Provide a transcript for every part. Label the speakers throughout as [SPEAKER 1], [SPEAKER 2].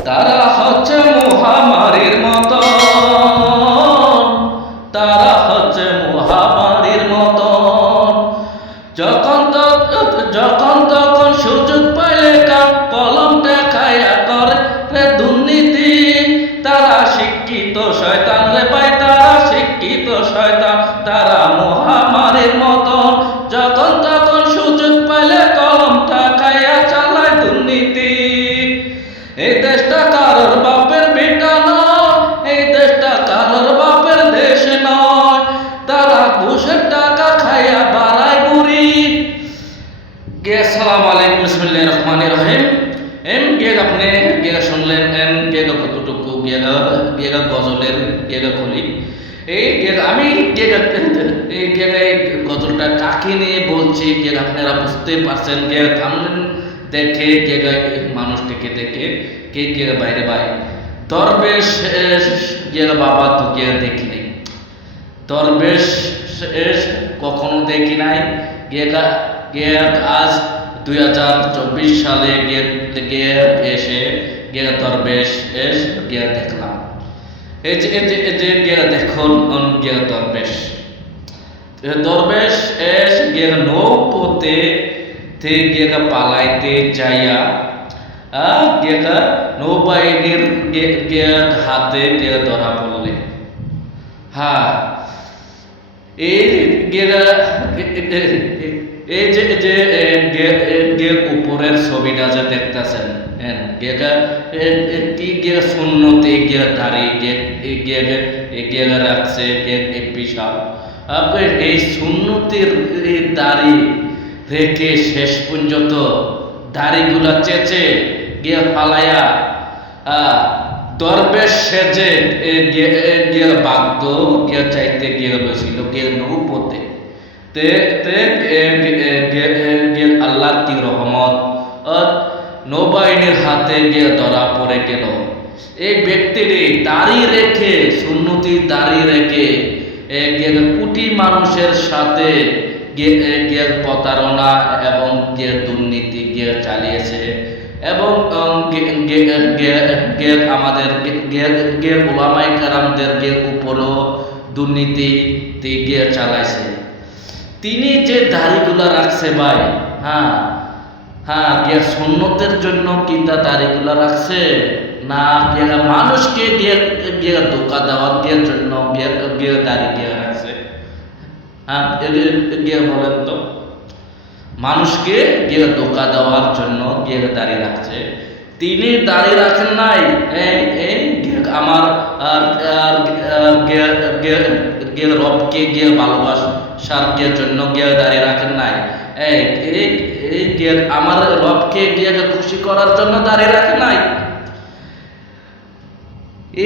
[SPEAKER 1] তারা হচ্ছে মহামারীর মতো তারা হচ্ছে মহামারীর মতো যখন যখন আপনি গে শুনলেন এম গে কতটুকু গে গে গজলের গে খুলি এই গে আমি গে এই এই গজলটা কাকে নিয়ে বলছি গে আপনারা বুঝতে পারছেন গে থামলেন দেখে গে মানুষটিকে দেখে কে গে বাইরে বাই দরবেশ গে বাবা তো গে দেখি নাই দরবেশ কখনো দেখি নাই গিয়ে গিয়ে আজ দুই হাজার চব্বিশ সালে গিয়ে গিয়ে এসে, গিয়ে দরবেশ এস গিয়ে দেখলাম। এই যে এই যে এই যে গিয়ে দেখুন অন গিয়ে দরবেশ দরবেশ এস গিয়ে নৌপথে তে গিয়ে পালাইতে যাইয়া, আ, গিয়ে নৌবাহিনীর গিয়ে গিয়ে হাতে গিয়ে ধরা পড়লে। হ্যাঁ এই গেরা এই যে যে গে উপরের ছবিটা যে দেখতেছেন গেগা কি গে শূন্যতে গে দাঁড়ি গে গে গে রাখছে, গে বিশাল আপনার এই শূন্যতির দাড়ি রেখে শেষ পর্যন্ত দাড়িগুলা চেচে গিয়ে পালায়া দরবেশ সেজে গিয়ে গিয়ে চাইতে গিয়ে বসিল গিয়ে নৌপথে। তে তে কি রহমত? নৌবাহিনীর হাতে গিয়ে ধরা পড়ে গেল। এই ব্যক্তিটি দাড়ি রেখে, সুন্নতি দাড়ি রেখে কোটি মানুষের সাথে গিয়ে প্রতারণা এবং গিয়ে দুর্নীতি গিয়ে চালিয়েছে এবং আমাদের ওলামাই কারামদের উপরও দুর্নীতি গিয়ে চালাইছে। তিনি যে দাড়িগুলা রাখছে ভাই হ্যাঁ হ্যাঁ গিয়ে সুন্নতের জন্য কি তা দাড়িগুলা রাখছে? না, গিয়ে মানুষকে গিয়ে গিয়ে ধোকা দেওয়ার গিয়ে জন্য গিয়ে গিয়ে দাড়ি গিয়ে রাখছে। হ্যাঁ গিয়ে বলেন তো, মানুষকে গিয়ে ধোকা দেওয়ার জন্য গিয়ে দাঁড়িয়ে রাখছে। তিনি দাঁড়িয়ে রাখেন নাই, এই এই আমার গিয়ে রবকে গিয়ে ভালোবাসার গিয়ে জন্য গিয়ে দাঁড়িয়ে রাখেন নাই। আমার রবকে গিয়ে খুশি করার জন্য দাঁড়িয়ে রাখেন নাই।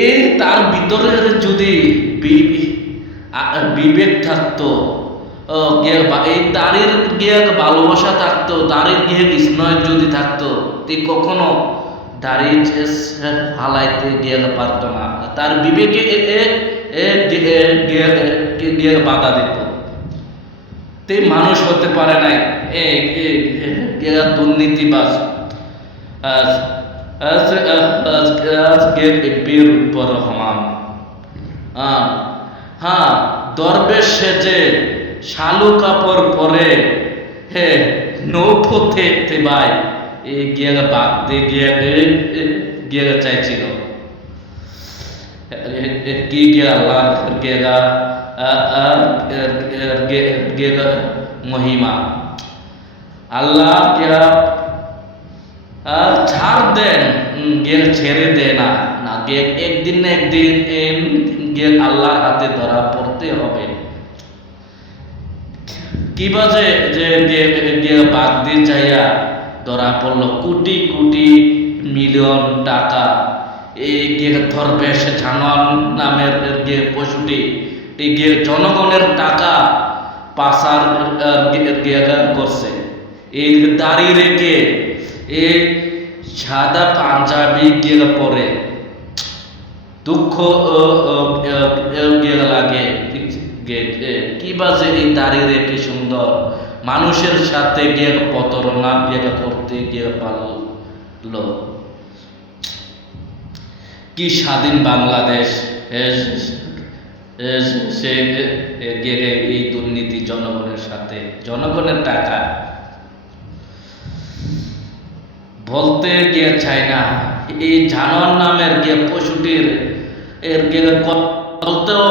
[SPEAKER 1] এই তার ভিতরের যদি বিবেক থাকতো এই দাড়ির গিয়ে ভালোবাসা থাকতো, দাড়ির গিয়ে স্নয় যদি থাকতো, তে কখনো দাড়ি হালাইতে গিয়ে পারতো না। তার বিবেকে গিয়ে বাধা দিত। তে মানুষ হতে পারে নাই। দুর্নীতিবাজ। রহমান হ্যাঁ দরবেশ সেজে শালু কাপড় পরে, হে নৌপথে ভাই এই গিয়ে বাগতে গিয়ে গিয়ে চাইছিল। কি গিয়ে আল্লাহ গিয়ে মহিমা। আল্লাহ ছাড় দেন গিয়ে ছেড়ে দেয় না না একদিন না একদিন গিয়ে আল্লাহর হাতে ধরা পড়তে হবে। কি বাজে যে বাদ দিয়ে চাইয়া ধরা পড়ল, কোটি কোটি মিলিয়ন টাকা। এই গিয়ে ধরবেশ জানোয়ার নামের গিয়ে পশুটি। গিয়ে জনগণের টাকা পাচার করছে। এই দাড়ি রেখে এই সাদা পাঞ্জাবি গিয়ে পরে দুঃখ লাগে। কি বাজে এই দাড়ি রেখে সুন্দর মানুষের সাথে গিয়ে প্রতারণা গিয়ে করতে গিয়ে পারল। কি স্বাধীন বাংলাদেশ এ- সে গেলে এই দুর্নীতি জনগণের সাথে, জনগণের টাকা। বলতে গিয়ে চাই না, এই জানোয়ার নামের যে পশুটির এর গে বলতেও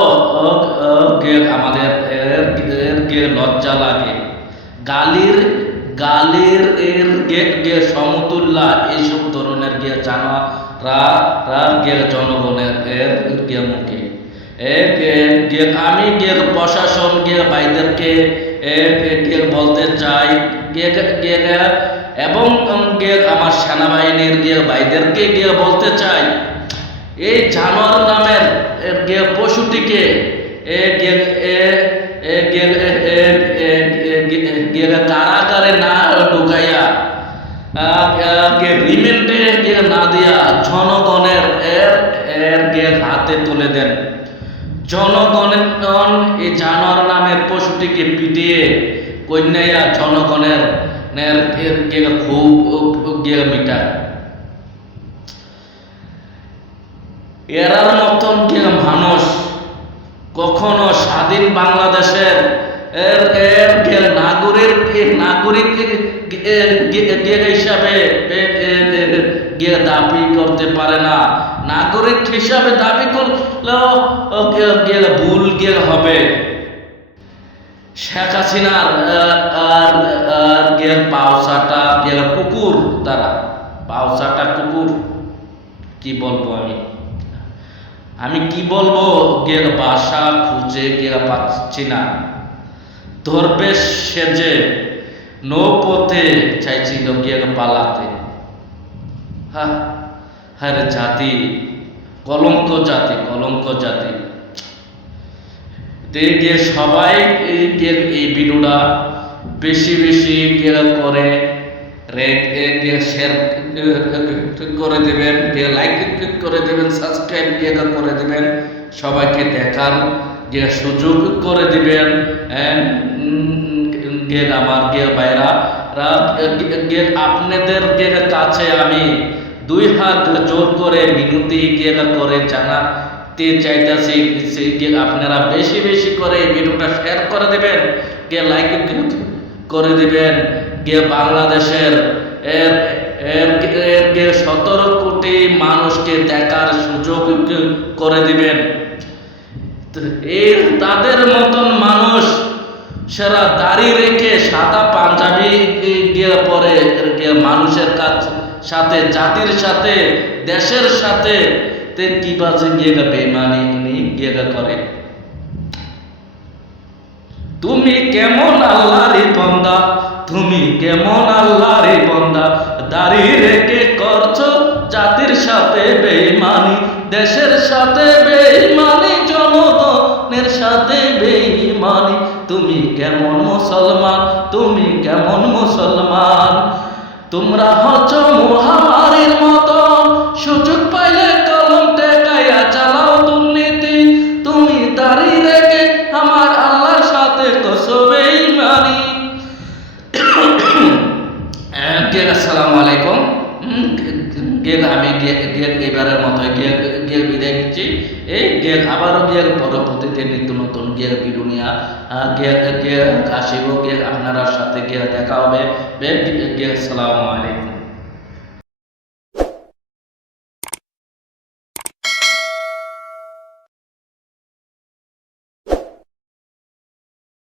[SPEAKER 1] আমাদের এর এর গে লজ্জা লাগে। গালির গালির এর গে গে সমতুল্লা এইসব ধরনের গে, জানোয়াররা, রা গে, জনগণের এর গে মুখে। আমি গে প্রশাসন গে ভাইদেরকে বলতে চাই এবং উম, গে আমার সেনাবাহিনীর গিয়ে ভাইদেরকে গিয়ে বলতে চাই এই জানোয়ার নামের এ গে পশুটিকে কারাগারে না ঢুকাইয়া গে না দিয়া জনগণের এর হাতে তুলে দেন। জনগণের এই জানোয়ার নামের পশুটিকে পিটিয়ে কন্যাইয়া জনগণের খুব এরার মতন গে মানুষ কখনো স্বাধীন বাংলাদেশের এর এর নাগরিক নাগরিক হিসাবে দাবি করতে পারে না। নাগরিক হিসাবে দাবি করলেও ও গে- গে ভুল গে হবে। শেখ হাসিনার আহ, আর আর গে পাওসাটা গে কুকুর তারা। পাওসাটা কুকুর কি বলব আমি? আমি কি বলব? গে বাসা খুঁজে গে পাচ্ছি না। দরবেশ সেজে নৌপথে চাইছিল গিয়ে পালাতে। হ্যাঁ? হ্যাঁ জাতি, কলঙ্ক জাতি কলঙ্ক জাতি। গিয়ে সবাই এই ভিডিওটা বেশি বেশি করে শেয়ার করে দেবেন লাইক করে দেবেন সাবস্ক্রাইব করে দেবেন, সবাইকে দেখার গিয়ে সুযোগ করে দিবেন আমার গিয়ে বাইরা আপনাদের কাছে আমি দুই হাত জোর করে মিনতি গিয়ে করে জানাতে চাইতেছি আপনারা বেশি বেশি করে ভিডিওটা শেয়ার করে দেবেন গিয়ে লাইক করে দিবেন গিয়ে বাংলাদেশের এর এর এর সতেরো কোটি মানুষকে দেখার সুযোগ করে দিবেন। এই তাদের মতন মানুষ সেরা দাড়ি রেখে সাদা পাঞ্জাবি গিয়ে পরে মানুষের কাছ সাথে, জাতির সাথে, দেশের সাথে। কি বাজে গিয়ে বেমানি গিয়ে করে। তুমি কেমন আল্লাহরে বন্দা, তুমি কেমন আল্লাহরে বন্দা। দাঁড়িয়ে রেখে করছ জাতির সাথে বেইমানি, দেশের সাথে বেইমানি, জনগণের সাথে বেইমানি। তুমি কেমন মুসলমান, তুমি কেমন মুসলমান। তোমরা হচ্ছ মহামারীর মতো। সুযোগ পাইলে নতুন গিয়ে বিরুনিয়া নিয়ে গিয়ে গিয়ে আসিব গিয়ে আপনার সাথে গিয়ে দেখা হবে। গিয়ে সালামু আলাইকুম।